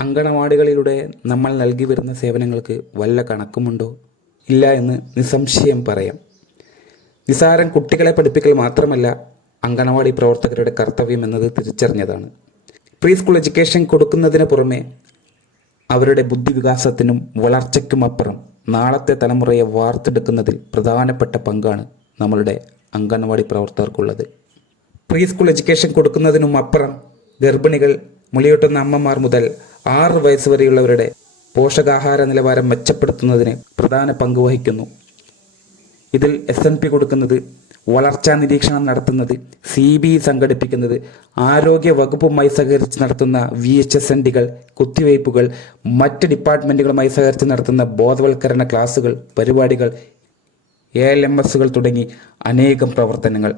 അങ്കണവാടികളിലൂടെ നമ്മൾ നൽകി വരുന്ന സേവനങ്ങൾക്ക് വല്ല കണക്കുമുണ്ടോ? ഇല്ല എന്ന് നിസ്സംശയം പറയാം. നിസാരം കുട്ടികളെ പഠിപ്പിക്കൽ മാത്രമല്ല അങ്കണവാടി പ്രവർത്തകരുടെ കർത്തവ്യം എന്നത് തിരിച്ചറിഞ്ഞതാണ്. പ്രീ സ്കൂൾ എഡ്യൂക്കേഷൻ കൊടുക്കുന്നതിന് പുറമെ അവരുടെ ബുദ്ധിവികാസത്തിനും വളർച്ചയ്ക്കും അപ്പുറം നാളത്തെ തലമുറയെ വാർത്തെടുക്കുന്നതിൽ പ്രധാനപ്പെട്ട പങ്കാണ് നമ്മളുടെ അങ്കണവാടി പ്രവർത്തകർക്കുള്ളത്. പ്രീ സ്കൂൾ എഡ്യൂക്കേഷൻ കൊടുക്കുന്നതിനും അപ്പുറം ഗർഭിണികൾ മുലയൂട്ടുന്ന അമ്മമാർ മുതൽ ആറ് വയസ്സ് വരെയുള്ളവരുടെ പോഷകാഹാര നിലവാരം മെച്ചപ്പെടുത്തുന്നതിന് പ്രധാന പങ്ക് വഹിക്കുന്നു. ഇതിൽ എസ് എൻ പി കൊടുക്കുന്നത് വളർച്ചാ നിരീക്ഷണം നടത്തുന്നത് സി ബി സംഘടിപ്പിക്കുന്നത് ആരോഗ്യ വകുപ്പുമായി സഹകരിച്ച് നടത്തുന്ന വി എച്ച് എസ് എൻ ഡികൾ കുത്തിവയ്പ്പുകൾ മറ്റ് ഡിപ്പാർട്ട്മെന്റുകളുമായി സഹകരിച്ച് നടത്തുന്ന ബോധവൽക്കരണ ക്ലാസുകൾ പരിപാടികൾ എ എൽ എം എസുകൾ തുടങ്ങി അനേകം പ്രവർത്തനങ്ങൾ.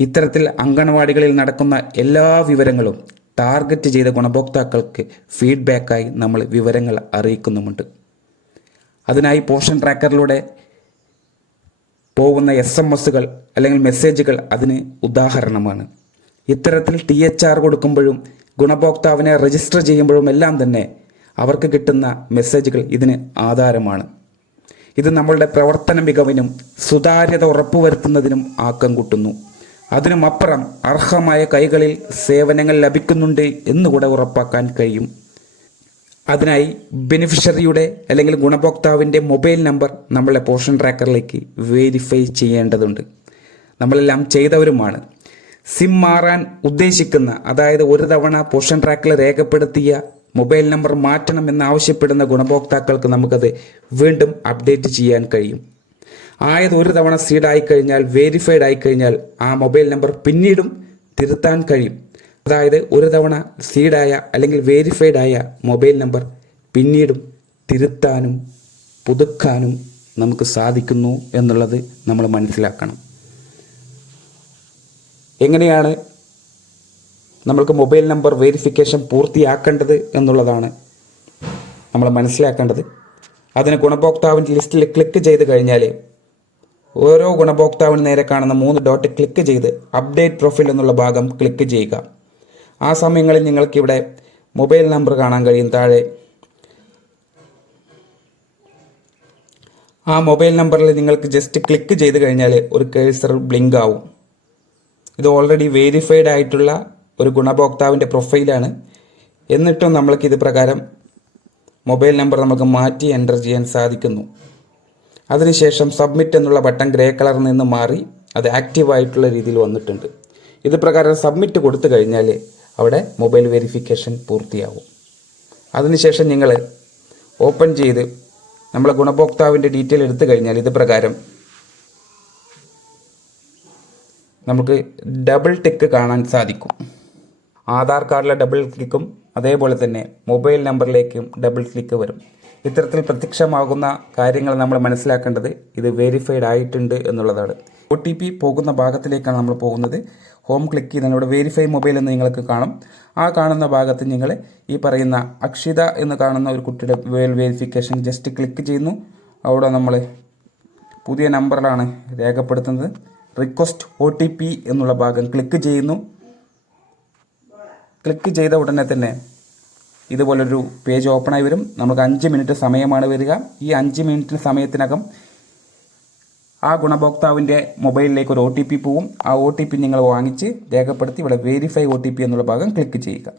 ഇത്തരത്തിൽ അങ്കണവാടികളിൽ നടക്കുന്ന എല്ലാ വിവരങ്ങളും ടാർഗറ്റ് ചെയ്ത ഗുണഭോക്താക്കൾക്ക് ഫീഡ്ബാക്കായി നമ്മൾ വിവരങ്ങൾ അറിയിക്കുന്നുമുണ്ട്. അതിനായി പോഷൻ ട്രാക്കറിലൂടെ പോകുന്ന എസ് എം എസുകൾ അല്ലെങ്കിൽ മെസ്സേജുകൾ അതിന് ഉദാഹരണമാണ്. ഇത്തരത്തിൽ ടി എച്ച് ആർ കൊടുക്കുമ്പോഴും ഗുണഭോക്താവിനെ രജിസ്റ്റർ ചെയ്യുമ്പോഴും എല്ലാം തന്നെ അവർക്ക് കിട്ടുന്ന മെസ്സേജുകൾ ഇതിന് ആധാരമാണ്. ഇത് നമ്മളുടെ പ്രവർത്തന മികവിനും സുതാര്യത ഉറപ്പുവരുത്തുന്നതിനും ആക്കം കൂട്ടുന്നു. അതിനുമപ്പുറം അർഹമായ കൈകളിൽ സേവനങ്ങൾ ലഭിക്കുന്നുണ്ട് എന്നുകൂടെ ഉറപ്പാക്കാൻ കഴിയും. അതിനായി ബെനിഫിഷ്യറിയുടെ അല്ലെങ്കിൽ ഗുണഭോക്താവിന്റെ മൊബൈൽ നമ്പർ നമ്മളെ പോഷൻ ട്രാക്കറിലേക്ക് വേരിഫൈ ചെയ്യേണ്ടതുണ്ട്. നമ്മളെല്ലാം ചെയ്തവരുമാണ്. സിം മാറാൻ ഉദ്ദേശിക്കുന്ന അതായത് ഒരു തവണ പോഷൻ ട്രാക്കിൽ രേഖപ്പെടുത്തിയ മൊബൈൽ നമ്പർ മാറ്റണം എന്നാവശ്യപ്പെടുന്ന ഗുണഭോക്താക്കൾക്ക് നമുക്കത് വീണ്ടും അപ്ഡേറ്റ് ചെയ്യാൻ കഴിയും. ആയത് ഒരു തവണ സീഡ് ആയിക്കഴിഞ്ഞാൽ വെരിഫൈഡ് ആയിക്കഴിഞ്ഞാൽ ആ മൊബൈൽ നമ്പർ പിന്നീടും തിരുത്താൻ കഴിയും. അതായത് ഒരു തവണ സീഡായ അല്ലെങ്കിൽ വേരിഫൈഡ് ആയ മൊബൈൽ നമ്പർ പിന്നീടും തിരുത്താനും പുതുക്കാനും നമുക്ക് സാധിക്കുന്നു എന്നുള്ളത് നമ്മൾ മനസ്സിലാക്കണം. എങ്ങനെയാണ് നമ്മൾക്ക് മൊബൈൽ നമ്പർ വെരിഫിക്കേഷൻ പൂർത്തിയാക്കേണ്ടത് എന്നുള്ളതാണ് നമ്മൾ മനസ്സിലാക്കേണ്ടത്. അതിന് ഗുണഭോക്താവിന്റെ ലിസ്റ്റിൽ ക്ലിക്ക് ചെയ്ത് കഴിഞ്ഞാൽ ഓരോ ഗുണഭോക്താവിന് നേരെ കാണുന്ന മൂന്ന് ഡോട്ട് ക്ലിക്ക് ചെയ്ത് അപ്ഡേറ്റ് പ്രൊഫൈൽ എന്നുള്ള ഭാഗം ക്ലിക്ക് ചെയ്യുക. ആ സമയങ്ങളിൽ നിങ്ങൾക്കിവിടെ മൊബൈൽ നമ്പർ കാണാൻ കഴിയും. താഴെ ആ മൊബൈൽ നമ്പറിൽ നിങ്ങൾക്ക് ജസ്റ്റ് ക്ലിക്ക് ചെയ്ത് കഴിഞ്ഞാൽ ഒരു കേഴ്സർ ബ്ലിങ്ക് ആവും. ഇത് ഓൾറെഡി വേരിഫൈഡ് ആയിട്ടുള്ള ഒരു ഗുണഭോക്താവിന്റെ പ്രൊഫൈലാണ് എന്നിട്ടും നമ്മൾക്ക് ഇത് പ്രകാരം മൊബൈൽ നമ്പർ നമുക്ക് മാറ്റി എന്റർ ചെയ്യാൻ സാധിക്കുന്നു. അതിനുശേഷം സബ്മിറ്റ് എന്നുള്ള ബട്ടൺ ഗ്രേ കളറിൽ നിന്ന് മാറി അത് ആക്റ്റീവായിട്ടുള്ള രീതിയിൽ വന്നിട്ടുണ്ട്. ഇത് പ്രകാരം സബ്മിറ്റ് കൊടുത്തു കഴിഞ്ഞാൽ അവിടെ മൊബൈൽ വെരിഫിക്കേഷൻ പൂർത്തിയാവും. അതിനുശേഷം നിങ്ങൾ ഓപ്പൺ ചെയ്ത് നമ്മളെ ഗുണഭോക്താവിന്റെ ഡീറ്റെയിൽ എടുത്തു കഴിഞ്ഞാൽ ഇത് പ്രകാരം നമുക്ക് ഡബിൾ ടിക്ക് കാണാൻ സാധിക്കും. ആധാർ കാർഡിലെ ഡബിൾ ക്ലിക്കും അതേപോലെ തന്നെ മൊബൈൽ നമ്പറിലേക്കും ഡബിൾ ക്ലിക്ക് വരും. ഇത്തരത്തിൽ പ്രത്യക്ഷമാകുന്ന കാര്യങ്ങൾ നമ്മൾ മനസ്സിലാക്കേണ്ടത് ഇത് വെരിഫൈഡ് ആയിട്ടുണ്ട് എന്നുള്ളതാണ്. ഒ ടി പി പോകുന്ന ഭാഗത്തിലേക്കാണ് നമ്മൾ പോകുന്നത്. ഹോം ക്ലിക്ക് ചെയ്താൽ ഇവിടെ വെരിഫൈ മൊബൈൽ എന്ന് നിങ്ങൾക്ക് കാണും. ആ കാണുന്ന ഭാഗത്ത് നിങ്ങൾ ഈ പറയുന്ന അക്ഷിത എന്ന് കാണുന്ന ഒരു കുട്ടിയുടെ വേൽ വെരിഫിക്കേഷൻ ജസ്റ്റ് ക്ലിക്ക് ചെയ്യുന്നു. അവിടെ നമ്മൾ പുതിയ നമ്പറിലാണ് രേഖപ്പെടുത്തുന്നത്. റിക്വസ്റ്റ് ഒ ടി പി എന്നുള്ള ഭാഗം ക്ലിക്ക് ചെയ്യുന്നു. ക്ലിക്ക് ചെയ്ത ഉടനെ തന്നെ ഇതുപോലൊരു പേജ് ഓപ്പണായി വരും. നമുക്ക് അഞ്ച് മിനിറ്റ് സമയമാണ് വരിക. ഈ അഞ്ച് മിനിറ്റ് സമയത്തിനകം ആ ഗുണഭോക്താവിന്റെ മൊബൈലിലേക്ക് ഒരു ഒ ടി പി പോവും. ആ ഒ ടി പി നിങ്ങൾ വാങ്ങിച്ച് രേഖപ്പെടുത്തി ഇവിടെ വെരിഫൈ ഒ ടി പി എന്നുള്ള ഭാഗം ക്ലിക്ക് ചെയ്യുക.